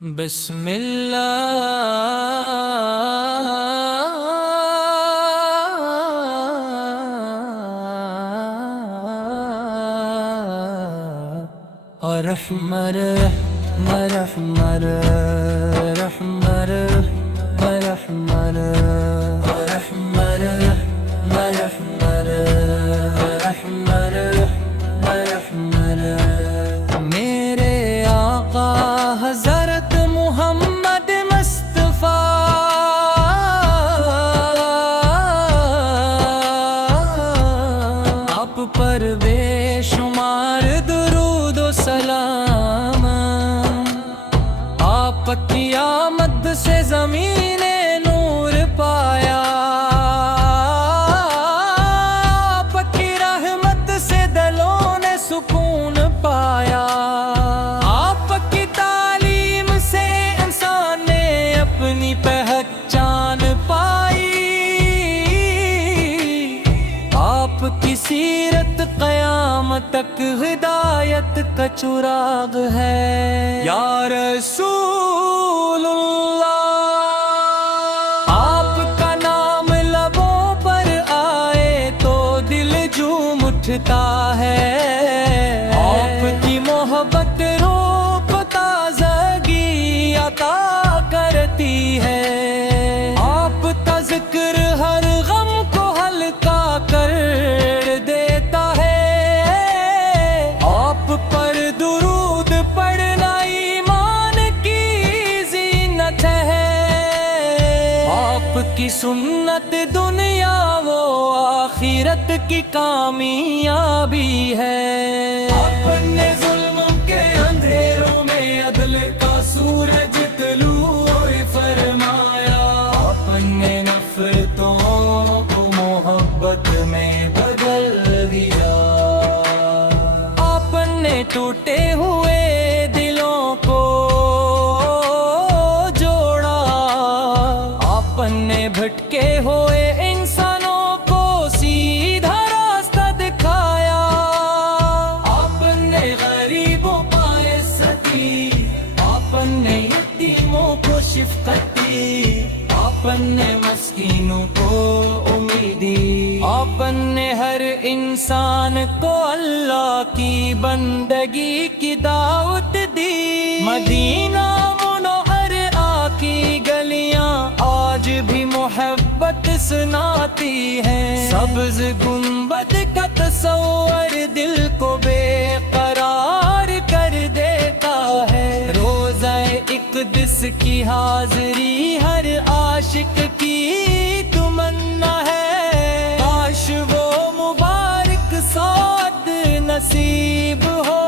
بسم اللہ رحمر مرحمر رحمر مرحمر رحمر مرحمر رحمر مرحمر میرے آقا حضرت محمد مصطفیٰ آپ پر بے شمار درود و سلام، آپ کی آمد سے زمین نور پایا، آپ کی رحمت سے دلوں نے سکون پایا، آپ کی تعلیم سے انسان نے اپنی پہچان پائی، آپ کی سیرت قیامت تک ہدایت کا چراغ ہے یا رسول اللہ۔ آپ کا نام لبوں پر آئے تو دل جھوم اٹھتا ہے، آپ کی محبت روح کو تازگی عطا کرتی ہے، آپ کا ذکر ہر غم کو ہلکا کر دیتا ہے، آپ پر درود پڑھنا ایمان کی زینت ہے، آپ کی سنت دنیا و آخرت کی کامیابی ہے۔ آپ نے ظلم کے اندھیروں میں عدل کا سورج طلوع فرمایا، آپ نے نفرتوں کو محبت میں بدل دیا، آپ نے ٹوٹے ہوئے دلوں کو جوڑا، آپ نے بھٹکے ہوئے انسانوں کو سیدھا راستہ دکھایا، آپ نے غریبوں پائے ستی، آپ نے یتیموں کو شفقت دی، آپ نے مسکینوں کو امید دی، آپ نے ہر انسان کو اللہ کی بندگی کی دعوت دی۔ مدینہ منور کی گلیاں آج بھی محبت سناتی ہیں، سبز گنبد کا تصور دل کو بے قرار کر دیتا ہے، روزہ اقدس کی حاضری ہر عاشق کی تمنا ہے، کاش وہ مبارک ساتھ نصیب ہو،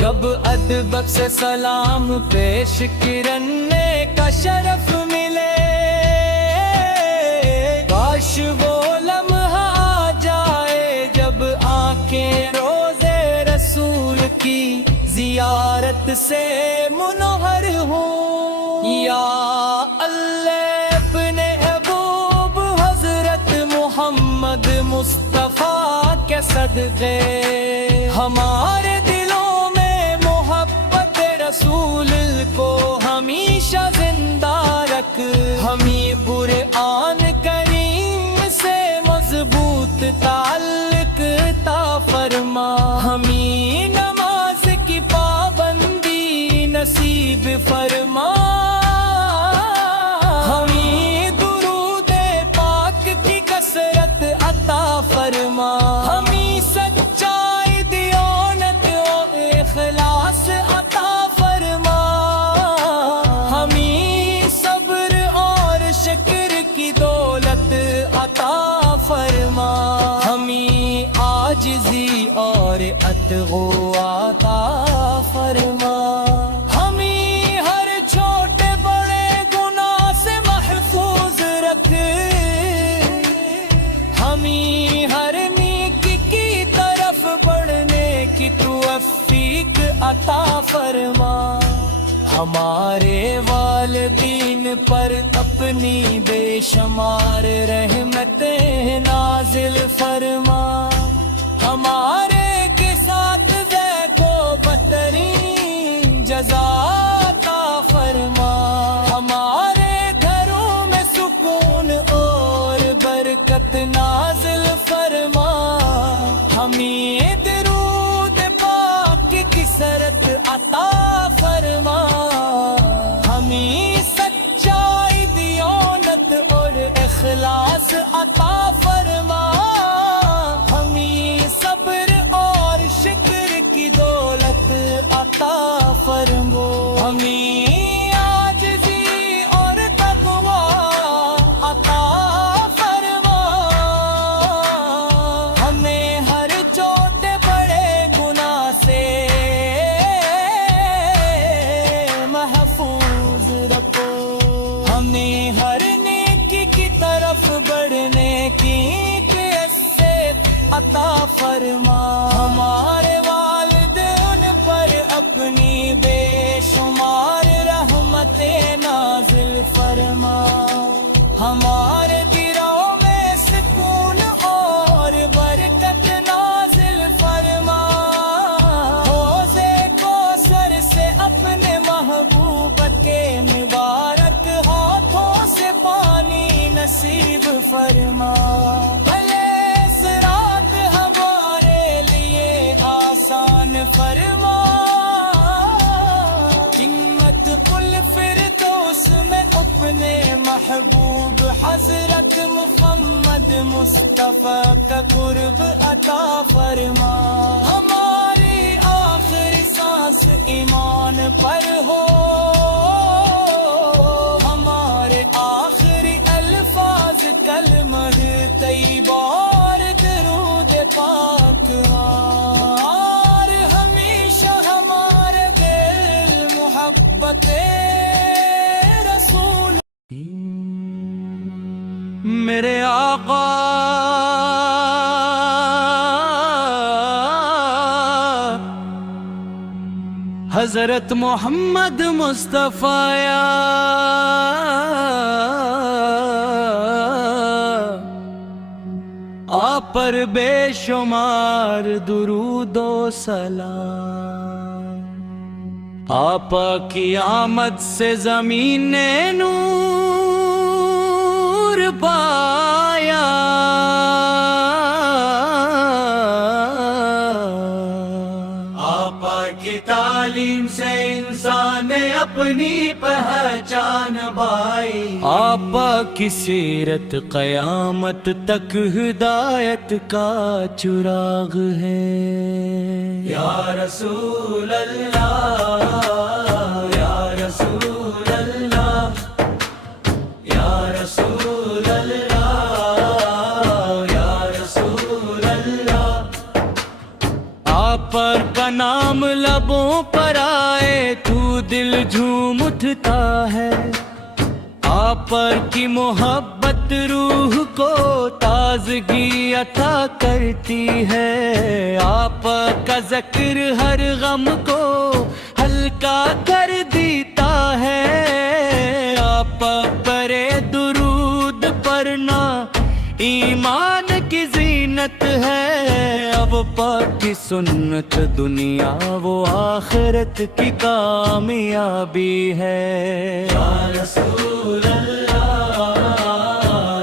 جب ادب سے سلام پیش کرنے کا شرف ملے، کاش وہ لمحہ آ جائے جب آنکھیں روزے رسول کی زیارت سے منور ہوں، یا اللہ اپنے محبوب حضرت محمد مصطفیٰ کے صدقے ہمارے دلوں میں محبت رسول کو ہمیشہ زندہ رکھ، ہمیں قرآن کریم سے مضبوط تعلق عطا فرما، ہمیں نماز کی پابندی نصیب فرما، ہمیں درود پاک کی کثرت عطا فرما، ہمیں سچائی دیانت و اخلاص عطا فرما، ہمیں صبر اور شکر کی دولت عطا فرما، ہمیں عاجزی اور اتقوا عطا فرما، ہمیں ہر چھوٹے بڑے گناہ سے محفوظ رکھ، ہمیں ہر نیکی کی طرف بڑھنے کی توفیق عطا فرما، ہمارے والدین پر اپنی بے شمار رحمتیں نازل فرما، ہمارے کے ساتھ کو بہترین رضا عطا فرما ہمارے گھروں میں سکون اور برکت نازل فرما ہمیں درود پاک کی کثرت عطا فرما ہمیں سچائی دیانت اور اخلاص عطا فرما ہمیں صبر اور شکر کی دولت عطا فرما ہمیں عاجزی اور تقوی عطا فرما ہمیں ہر چھوٹے بڑے گناہ سے محفوظ رکھو ہمیں ہر نیکی کی طرف بڑھنے کی حیثیت عطا فرما ہمارے والدین پر اپنی بے شمار رحمتیں نازل فرما ہمارے دلوں میں سکون اور برکت نازل فرما حوضے کوثر سے اپنے محبوب کے مبارک ہاتھوں سے پانی نصیب فرما اس رات ہمارے لیے آسان فرما قمت کل فردوس میں اپنے محبوب حضرت محمد مصطفیٰ کا قرب عطا فرما ہماری آخری سانس ایمان پر ہو ہمارے آخری الفاظ کلمہ طیبہ اور درود پاک اور ہمیشہ ہمارے دل محبت رسول میرے آقا حضرت محمد مصطفیٰ آپ پر بے شمار درود و سلام آپ کی آمد سے زمین نے نور پایا آپ کی تعلیم سے انسان نے اپنی پہچان بائی آپ کی سیرت قیامت تک ہدایت کا چراغ ہے یا رسول اللہ یا رسول اللہ یا رسول اللہ یا رسول اللہ آپ پر کا نام لبوں پر آئے تو دل جھوم اٹھتا ہے آپ پر کی محبت روح کو تازگی عطا کرتی ہے آپ کا ذکر ہر غم کو ہلکا کر دیتا ہے آپ پر درود پڑھنا ایمان کی زینت ہے اب پاک کی سنت دنیا وہ آخرت کی کامیابی ہے یا رسول اللہ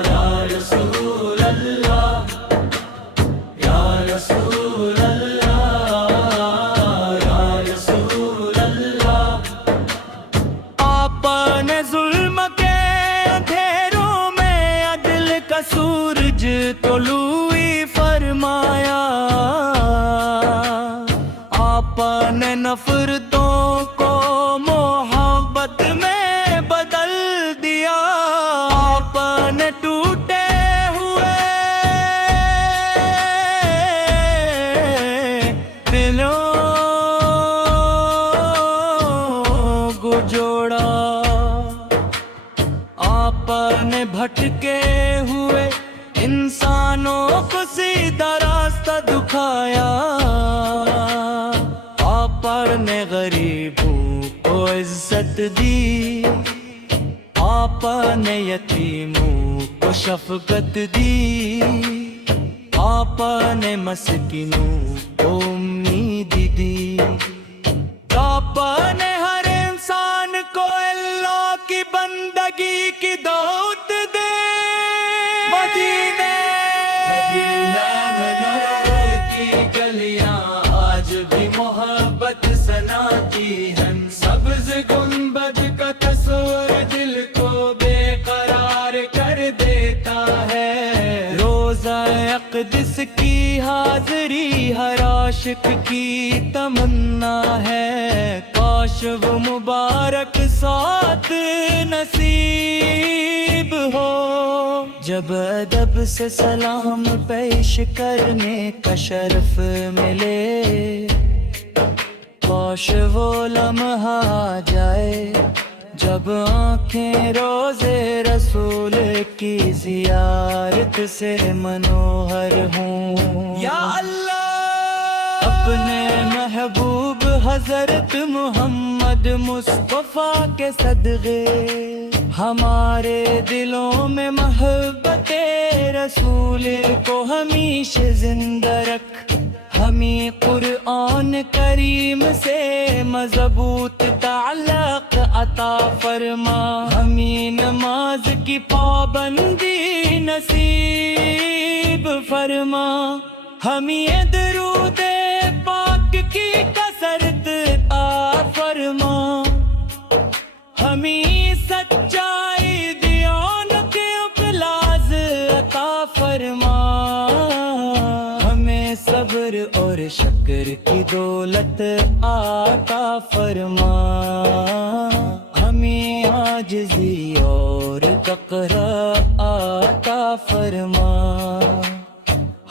یا رسول اللہ یا رسول اللہ یا رسول اللہ آپ نے ظلم کے اندھیروں میں عدل کا سورج طلوعی فرمایا آپ نے نفرتوں کو محبت میں بدل دیا آپ نے ٹوٹے ہوئے دلوں کو جوڑا آپ نے بھٹکے ہوئے انسانوں کو سیدھا راستہ دکھایا آپ نے غریبوں کو عزت دی آپ نے یتیموں کو شفقت دی آپ نے مسکینوں کو امید دی آپ نے کی تمنا ہے، کاش وہ مبارک ساتھ نصیب ہو۔ جب ادب سے سلام پیش کرنے کا شرف ملے، کاش وہ لمحہ جائے جب آنکھیں روزے رسول کی زیارت سے منوہر ہوں۔ یا اللہ، اپنے محبوب حضرت محمد مصطفیٰ کے صدقے ہمارے دلوں میں محبت رسول کو ہمیشہ زندہ رکھ، ہمیں قرآن کریم سے مضبوط تعلق عطا فرما، ہمیں نماز کی پابندی نصیب فرما، ہمیں درود پاک کی کثرت عطا فرما، ہمیں سچائی دیانت اخلاص عطا فرما، ہمیں صبر اور شکر کی دولت عطا فرما، ہمیں عاجزی اور تقوی عطا فرما،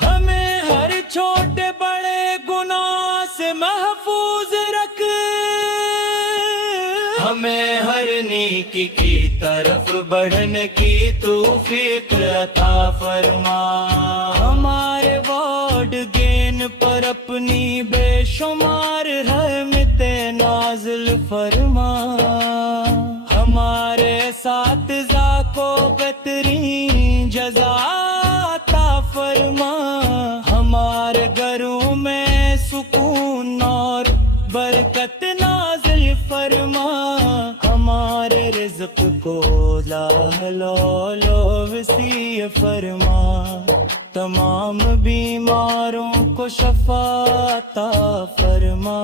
ہمیں ہر چھوٹے بڑے گناہ سے محفوظ رکھ، ہمیں ہر نیکی کی طرف بڑھنے کی توفیق عطا فرما، ہمارے وارڈ گین پر اپنی بے شمار رحمت نازل فرما، ہمارے اساتذہ کو بہترین جزا عطا فرما، ہمارے گھروں میں سکون اور برکت نازل فرما، ہمارے رزق کو لو وسیع فرما، تمام بیماروں کو شفا عطا فرما،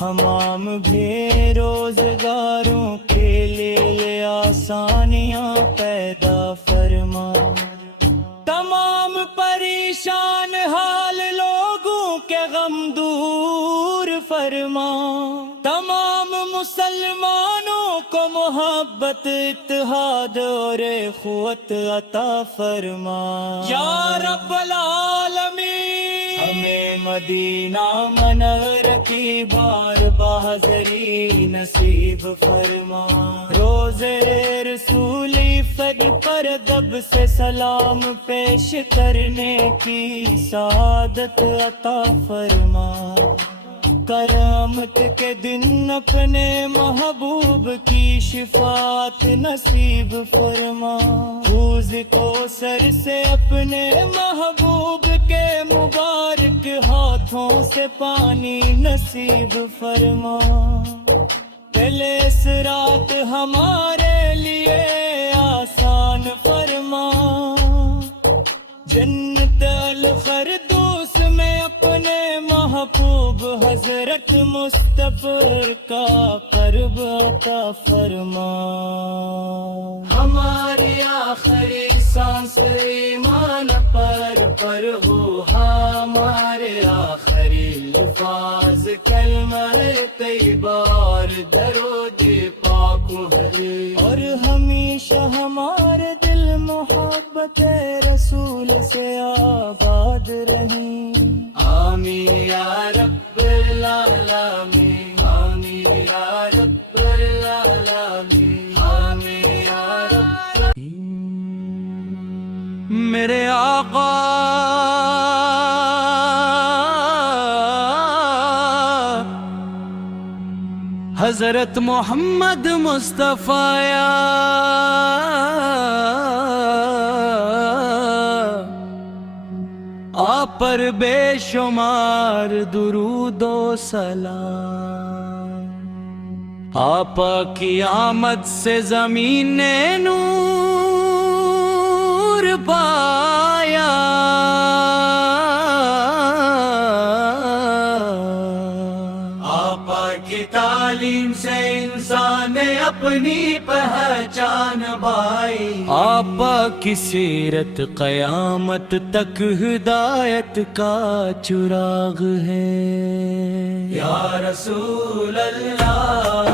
ہمام بے روزگاروں کے لیے آسانیاں پیدا فرما، تمام پریشان حال لوگوں کے غم دور فرما، تمام مسلمانوں کو محبت اتحاد اور اخوت عطا فرما، یا رب العالمین ہمیں مدینہ منور کی بار بازری نصیب فرما، روزے رسولی فر پر دب سے سلام پیش کرنے کی سعادت عطا فرما، قیامت کے دن اپنے محبوب کی شفاعت نصیب فرما، حوض کوثر سے اپنے محبوب کے مبارک ہاتھوں سے پانی نصیب فرما، پہلے صراط ہمارے لیے آسان فرما، جنت الفردوس میں اپنے محبوب حضرت مصطفی کا قرب عطا فرما، ہماری آخری سانس ایمان پر ہو، ہمارے آخری الفاظ کلمہ طیبہ اور درود پاک اور ہمیشہ ہمارے دل محبت رسول سے آباد رہیں، آمین یا رب العالمین، آمین یا رب العالمین، آمین یا رب۔ میرے آقا حضرت محمد مصطفیٰ آپ پر بے شمار درود و سلام، آپ کی آمد سے زمین نے نور پایا، آپ کی تعلیم سے انسان نے اپنی پہچان بائی. آپا کی سیرت قیامت تک ہدایت کا چراغ ہے. یا رسول اللہ،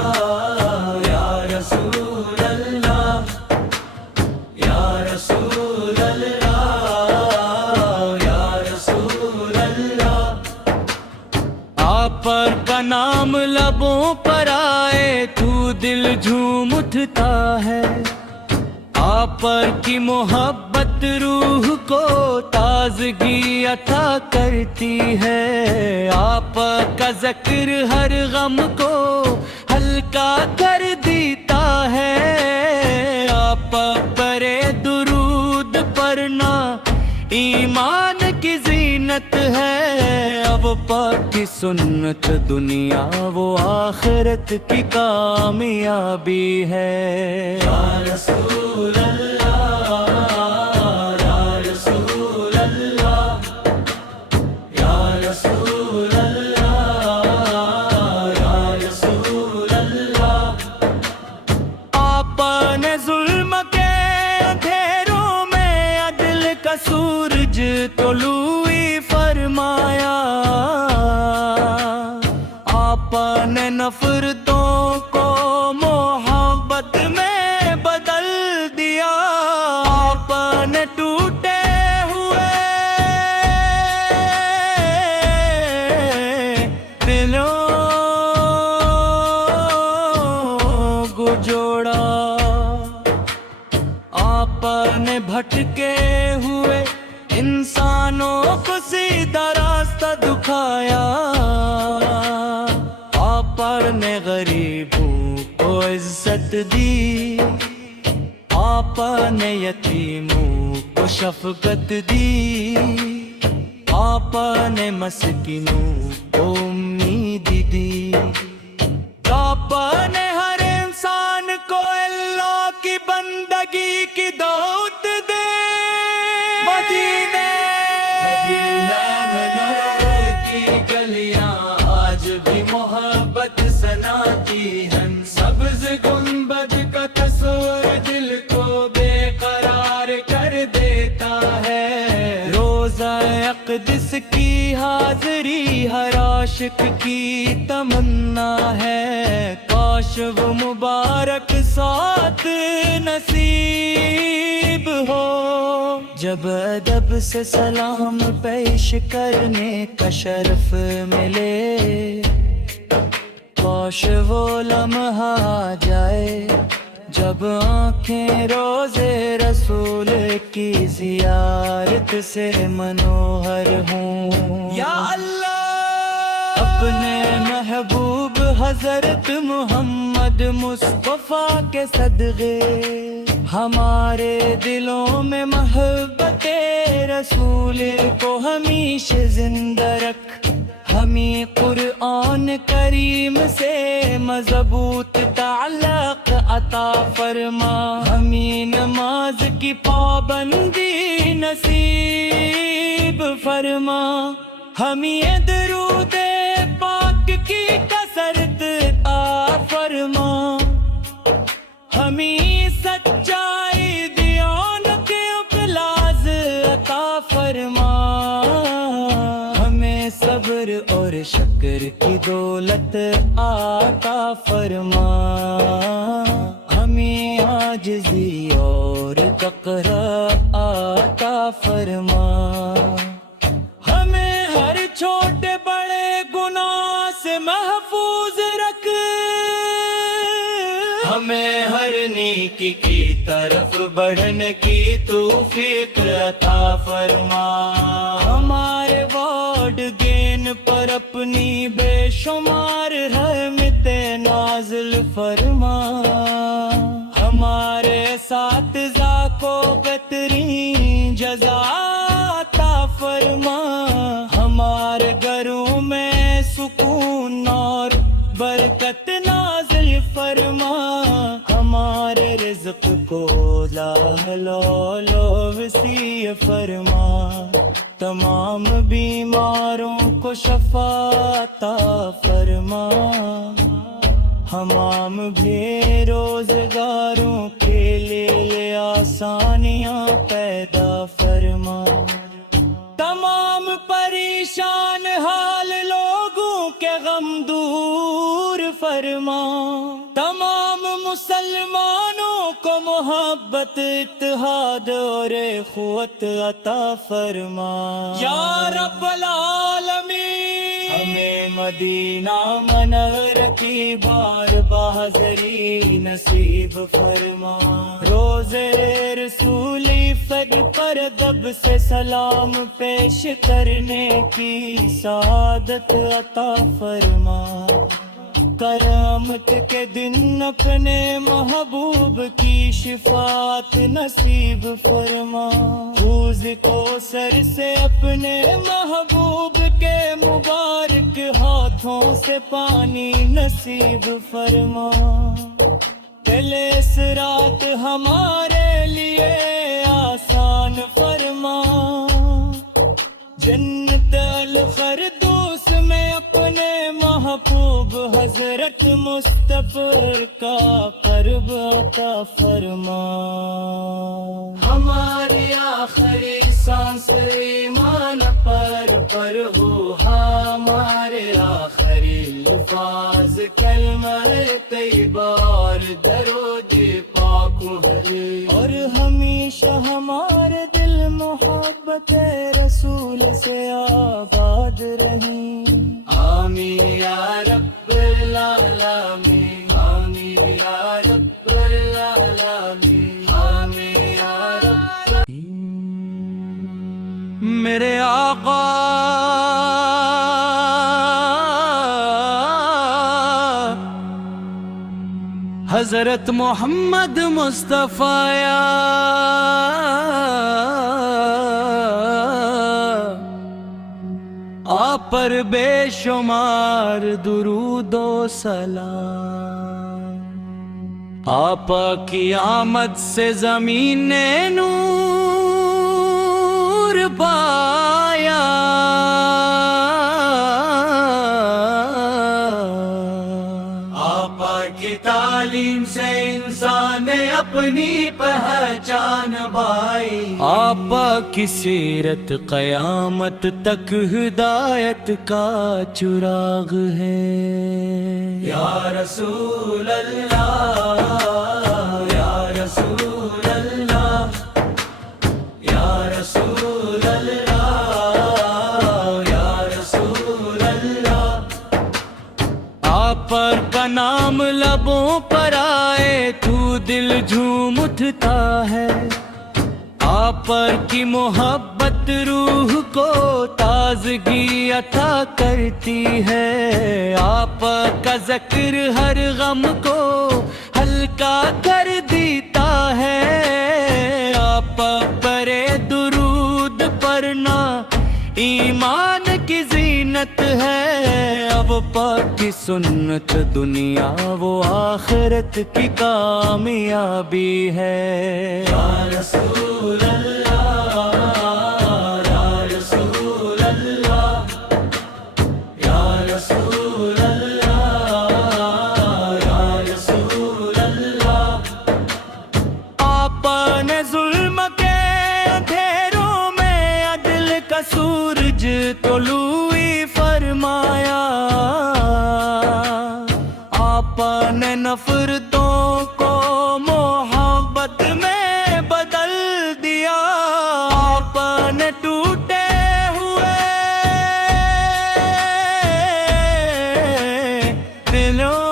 یا رسول اللہ، یا رسول اللہ، یا رسول اللہ. آپ پر کا نام لبوں پر آئے تو دل جھوم اٹھتا ہے. آپ پر کی محبت روح کو تازگی عطا کرتی ہے. آپ کا ذکر ہر غم کو ہلکا کر دیتا ہے. آپ پر درود پڑھنا ایمان کی زینت ہے. اب پاک کی سنت دنیا و آخرت کی کامیابی ہے. یا رسول اللہ، یا رسول اللہ، یا رسول اللہ، یا رسول اللہ. آپ نے ظلم کے اندھیروں میں عدل کا سورج طلوعی فرمایا. آپ نے نفرتوں کو محبت میں بدل دیا. آپ نے ٹوٹے ہوئے دلوں کو جوڑا. آپ نے بھٹکے ہوئے انسانوں کو سیدھا راستہ دکھایا. آپ نے غریبوں کو عزت دی. آپ نے یتیموں کو شفقت دی. آپ نے مسکینوں کو امید دی. آپ نے ہر انسان کو اللہ کی بندگی کی دعوت دے. مدینہ منور کی گلیاں آج بھی محبت سناتی ہیں. سبز گنبد کا تصور دل کو بے قرار کر دیتا ہے. روزہ اقدس کی حاضری ہر عاشق کی تمنا ہے. کاش وہ مبارک ساتھ نصیب ہو. جب ادب سے سلام پیش کرنے کا شرف ملے، کاش وہ لمحہ آ جائے جب آنکھیں روزے رسول کی زیارت سے منوہر ہوں. یا اللہ، اپنے محبوب حضرت محمد مصطفیٰ کے صدقے ہمارے دلوں میں محبت رسول کو ہمیشہ زندہ رکھ. ہمیں قرآن کریم سے مضبوط تعلق عطا فرما. ہمیں نماز کی پابندی نصیب فرما. ہمیں درود پاک کی کثرت عطا فرما. ہمیں سچائی دیانت اخلاص عطا فرما. ہمیں صبر اور شکر کی دولت عطا فرما. ہمیں عاجزی اور تقوی عطا فرما. ہمیں ہر چھوٹے بڑے گناہ سے محفوظ رکھ. ہمیں ہر نیکی کی طرف بڑھنے کی توفیق عطا فرما. ہمارے وارڈ گین پر اپنی بے شمار رحمت نازل فرما. ہمارے اساتذہ کو بہترین جزا عطا فرما. ہمارے گھروں میں سکون اور برکت نازل فرما. ہمارے رزق کو وسیع فرما. تمام بیماروں کو کو شفا عطا فرما، ہمام بھی روزگاروں کے لیے آسانیاں پیدا فرما، تمام پریشان حال لوگوں کے غم دور فرما، تمام مسلمانوں کو محبت اتحاد اور اخوت عطا فرما، یا رب العالمین ہمیں مدینہ منور کی بار بازری نصیب فرما، روزے رسولی فجر پر دب سے سلام پیش کرنے کی سعادت عطا فرما، قیامت کے دن اپنے محبوب کی شفاعت نصیب فرما، حوض کوثر سے اپنے محبوب کے مبارک ہاتھوں سے پانی نصیب فرما، چلے اس رات ہمارے لیے آسان فرما، جنت الفردوس میں اپنے محبوب حضرت مصطفی کا قرب عطا فرما، ہماری آخری سانس ایمان پر ہو، ہمارے آخری الفاظ کلمہ طیبہ اور درود پاک اور ہمیشہ ہمارے دل محبت رسول سے آباد رہیں، آمین یا رب العالمین، آمین یا رب العالمین، آمین یا رب۔ میرے آقا حضرت محمد مصطفیٰ آپ پر بے شمار درود و سلام، آپ کی آمد سے زمین نے نور پایا، آپ کی تعلیم سے انسان نے اپنی پہچان پائی، آپ کی سیرت قیامت تک ہدایت کا چراغ ہے، یا رسول اللہ، یا رسول اللہ، یا رسول اللہ، یا رسول اللہ، آپ کا نام لبوں پر آئے تو دل جھوم اٹھتا ہے، آپ کی محبت روح کو تازگی عطا کرتی ہے، آپ کا ذکر ہر غم کو ہلکا کر دیتا ہے، آپ پر درود پڑھنا ایمان کی زینت ہے، اب پاک کی سنت دنیا و آخرت کی کامیابی ہے، یا رسول اللہ، یا رسول اللہ، یا رسول اللہ، یا رسول اللہ، آپ نے ظلم کے اندھیروں میں عدل کا سورج طلوعی فرمایا، آپ نے نفرتوں کو محبت میں بدل دیا، آپ نے ٹوٹے ہوئے دلوں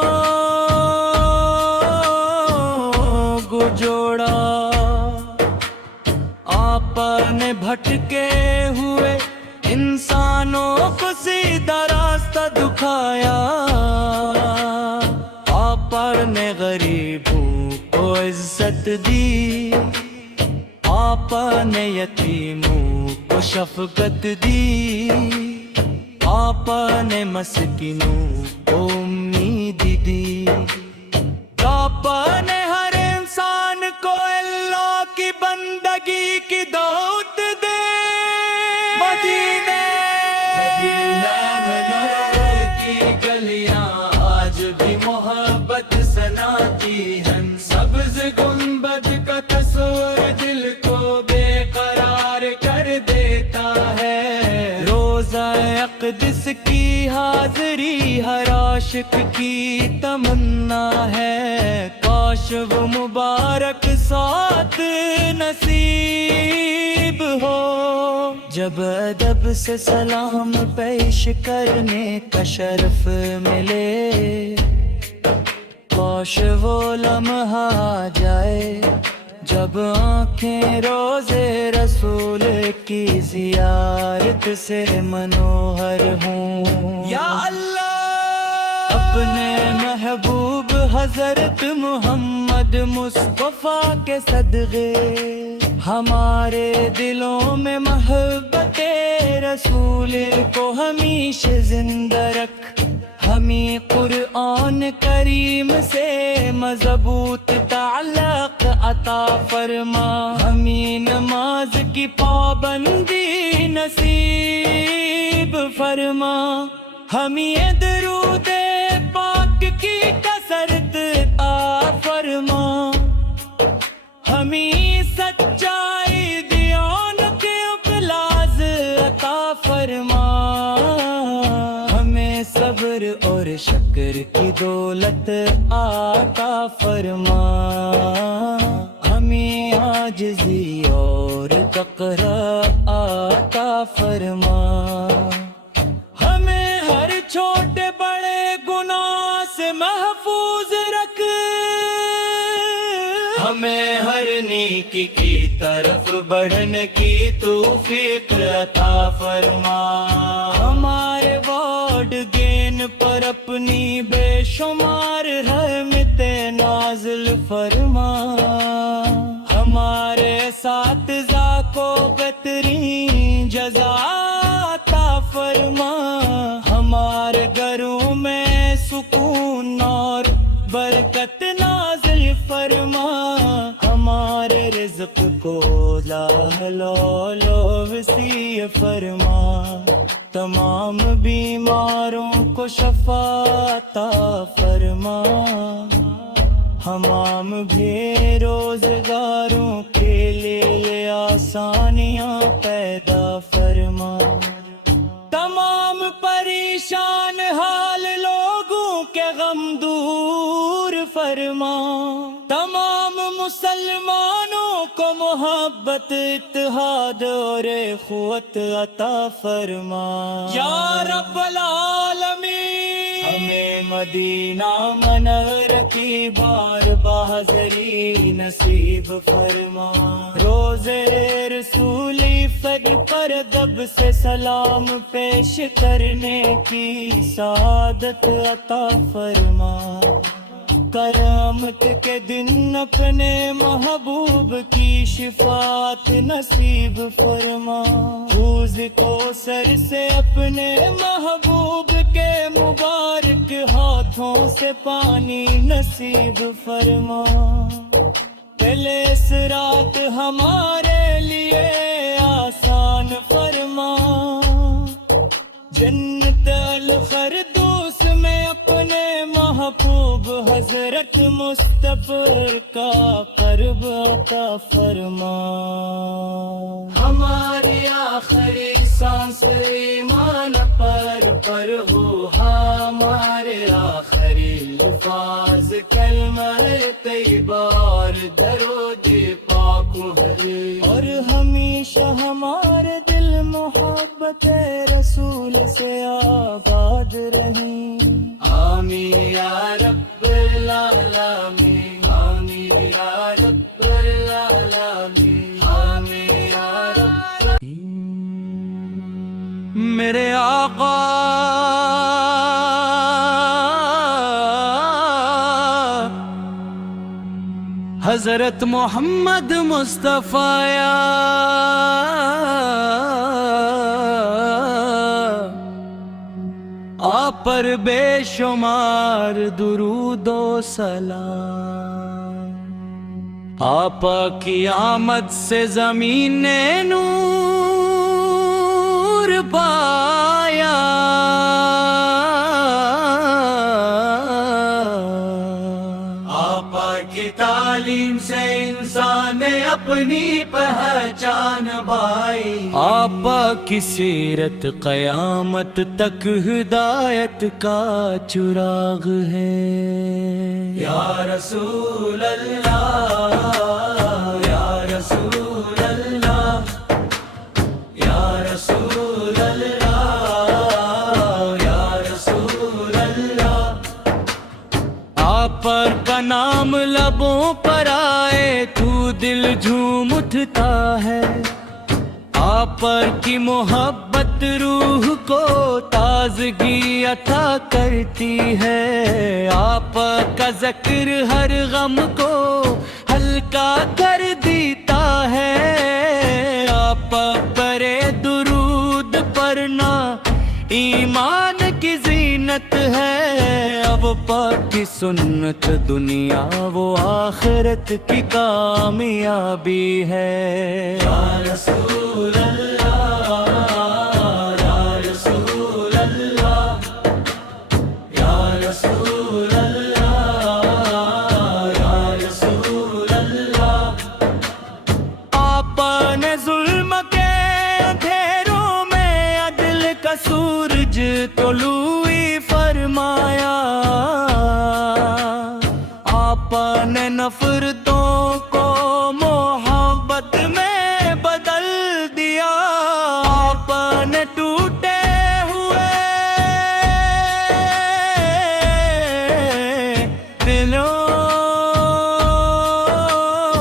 کو جوڑا، آپ نے بھٹکے ہوئے انسانوں کو سیدھا راستہ دکھایا، آپ نے غریبوں کو عزت دی، آپ نے یتیموں کو شفقت دی، آپ نے مسکینوں کو امید دی، آپ نے ہر انسان کو اللہ کی بندگی کی دعوت دے، مدینے عاشق کی تمنا ہے کاش وہ مبارک ساتھ نصیب ہو جب ادب سے سلام پیش کرنے کا شرف ملے کاش وہ لمحہ آ جائے جب آنکھیں روزے رسول کی زیارت سے منوہر ہوں یا اللہ اپنے محبوب حضرت محمد مصطفیٰ کے صدقے ہمارے دلوں میں محبت رسول کو ہمیشہ زندہ رکھ ہمیں قرآن کریم سے مضبوط تعلق عطا فرما ہمیں نماز کی پابندی نصیب فرما ہمیں درود پاک کی کثرت عطا فرما ہمیں سچائی دیانت اخلاص عطا فرما ہمیں صبر اور شکر کی دولت عطا فرما ہمیں عاجزی اور تقوی عطا فرما ہمیں ہر چھوٹے بڑے گناہ سے محفوظ رکھ ہمیں ہر نیکی کی طرف بڑھنے کی توفیق عطا فرما ہمارے وارڈ گین پر اپنی بے شمار رحمت نازل فرما ہمارے اساتذہ کو بہترین جزا عطا فرما ہمارے گھروں میں سکون اور برکت نازل فرما ہمارے رزق کو لو وسیع فرما تمام بیماروں کو شفا عطا فرما ہمام بے روزگاروں کے لیے آسانیاں پیدا فرما تمام پریشان حال لوگوں کے غم دور فرما تمام مسلمانوں کو محبت اتحاد اور اخوت عطا فرما یا رب العالمین ہمیں مدینہ منور کی بار بازری نصیب فرما روزے رسولی فر پر دب سے سلام پیش کرنے کی سعادت عطا فرما قیامت کے دن اپنے محبوب کی شفاعت نصیب فرما حوض کوثر سے اپنے محبوب کے مبارک ہاتھوں سے پانی نصیب فرما پہلے اس رات ہمارے لیے آسان فرما جنت الفردوس میں اپنے محبوب حضرت مصطفی کا قرب عطا فرما ہماری آخری سانس ایمان پر ہو ہمارے آخری الفاظ کلمہ طیبہ اور درود پاک اور ہمیشہ ہمارے دل محبت رسول سے آباد رہیں آمین یا رب العالمین آمین یا رب العالمین آمین یا رب میرے آقا حضرت محمد مصطفیٰ آپ پر بے شمار درود و سلام آپ کی آمد سے زمین نے نور پایا آپ کی تعلیم سے انسان نے اپنی پہچان پائی، آپا کی سیرت قیامت تک ہدایت کا چراغ ہے۔ یا رسول اللہ، یا رسول اللہ، یا رسول اللہ، یا رسول اللہ۔ آپ پر کا نام لبوں پر آئے تو دل جھوم اٹھتا ہے، آپ پر کی محبت روح کو تازگی عطا کرتی ہے، آپ کا ذکر ہر غم کو ہلکا کر دیتا ہے، آپ پر درود پڑھنا ایمان کی زینت ہے، اب پاک کی سنت دنیا و آخرت کی کامیابی ہے۔ یا رسول اللہ، یا رسول اللہ، یا رسول اللہ، یا رسول اللہ۔ آپ نے ظلم کے اندھیروں میں عدل کا سورج طلوعی فرمایا، آپ نے نفرتوں کو محبت میں بدل دیا، آپ نے ٹوٹے ہوئے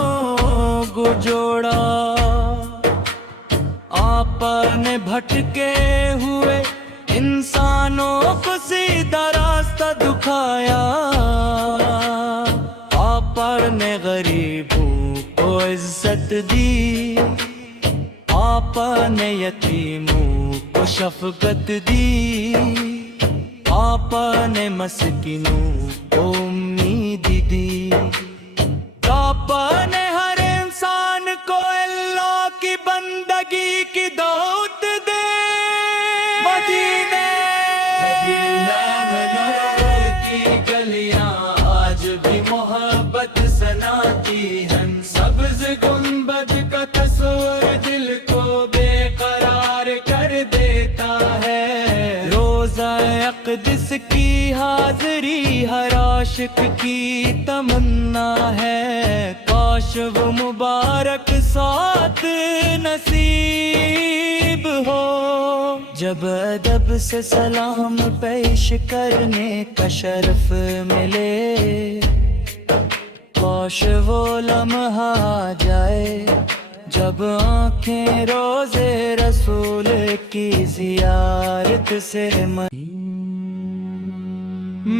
دلوں کو جوڑا، آپ نے بھٹکے ہوئے انسانوں کو سیدھا راستہ دکھایا، آپ نے غریبوں کو عزت دی، آپ نے یتیموں کو شفقت دی، آپ نے مسکینوں کو امید دی، آپ نے ہر انسان کو اللہ کی بندگی کی دعوت دے۔ مدینہ منور کی گلیاں آج بھی محبت سناتی ہیں، سبز گنبد کا تصور دل کو بے قرار کر دیتا ہے، روزہ اقدس کی حاضری ہر عاشق کی تمنا ہے، کاش وہ مبارک ساتھ نصیب ہو، جب ادب سے سلام پیش کرنے کا شرف ملے، کاش وہ لمحہ آ جائے جب آنکھیں روزے رسول کی زیارت سے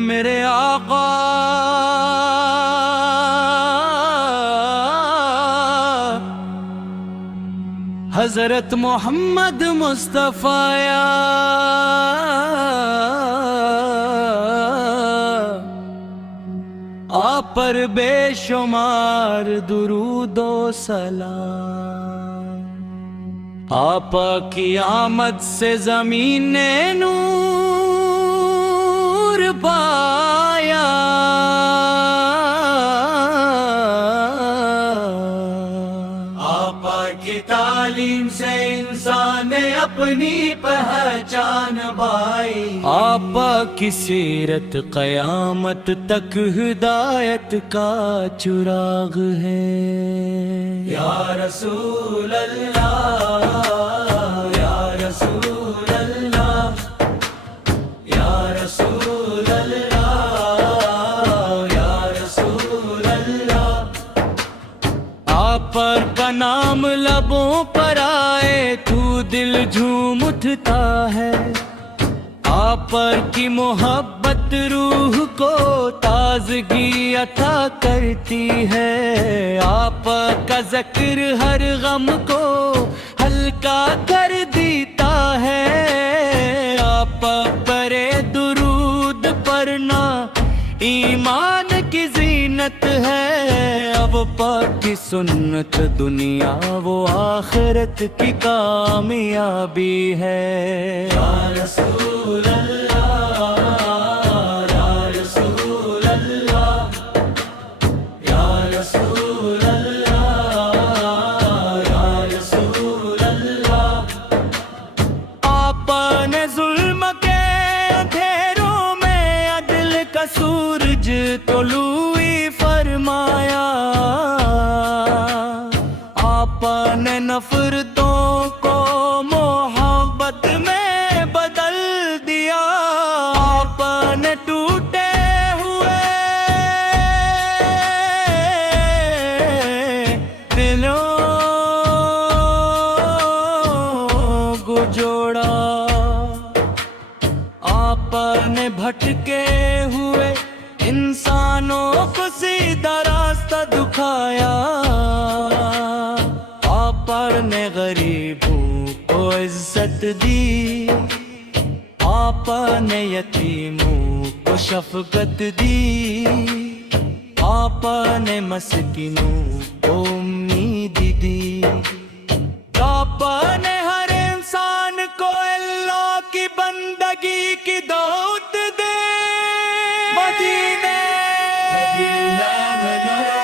میرے آقا حضرت محمد مصطفیٰ آپ پر بے شمار درود و سلام، آپ کی آمد سے زمین نے نور پایا، آپ کی تعلیم سے انسان نے اپنی پہچان پائی، آپ کی سیرت قیامت تک ہدایت کا چراغ ہے۔ یا رسول اللہ، یا رسول اللہ، یا رسول اللہ، یا رسول اللہ۔ آپ پر کا نام لبوں پر آئے تو دل جھوم اٹھتا ہے، آپ پر کی محبت روح کو تازگی عطا کرتی ہے، آپ کا ذکر ہر غم کو ہلکا کر دیتا ہے، آپ پر درود پڑھنا ایمان کی زینت ہے، اب پاک کی سنت دنیا و آخرت کی کامیابی ہے۔ یا رسول اللہ، یا رسول اللہ، یا نفرتوں کو محبت میں بدل دیا، آپ نے ٹوٹے ہوئے دلوں کو جوڑا، آپ نے بھٹکے ہوئے انسانوں کو سیدھا راستہ دکھایا، آپ نے غریبوں کو عزت دی، آپ نے یتیموں کو شفقت دی، آپ نے مسکینوں کو امید دی، آپ نے ہر انسان کو اللہ کی بندگی کی دعوت دے، مدینے منورہ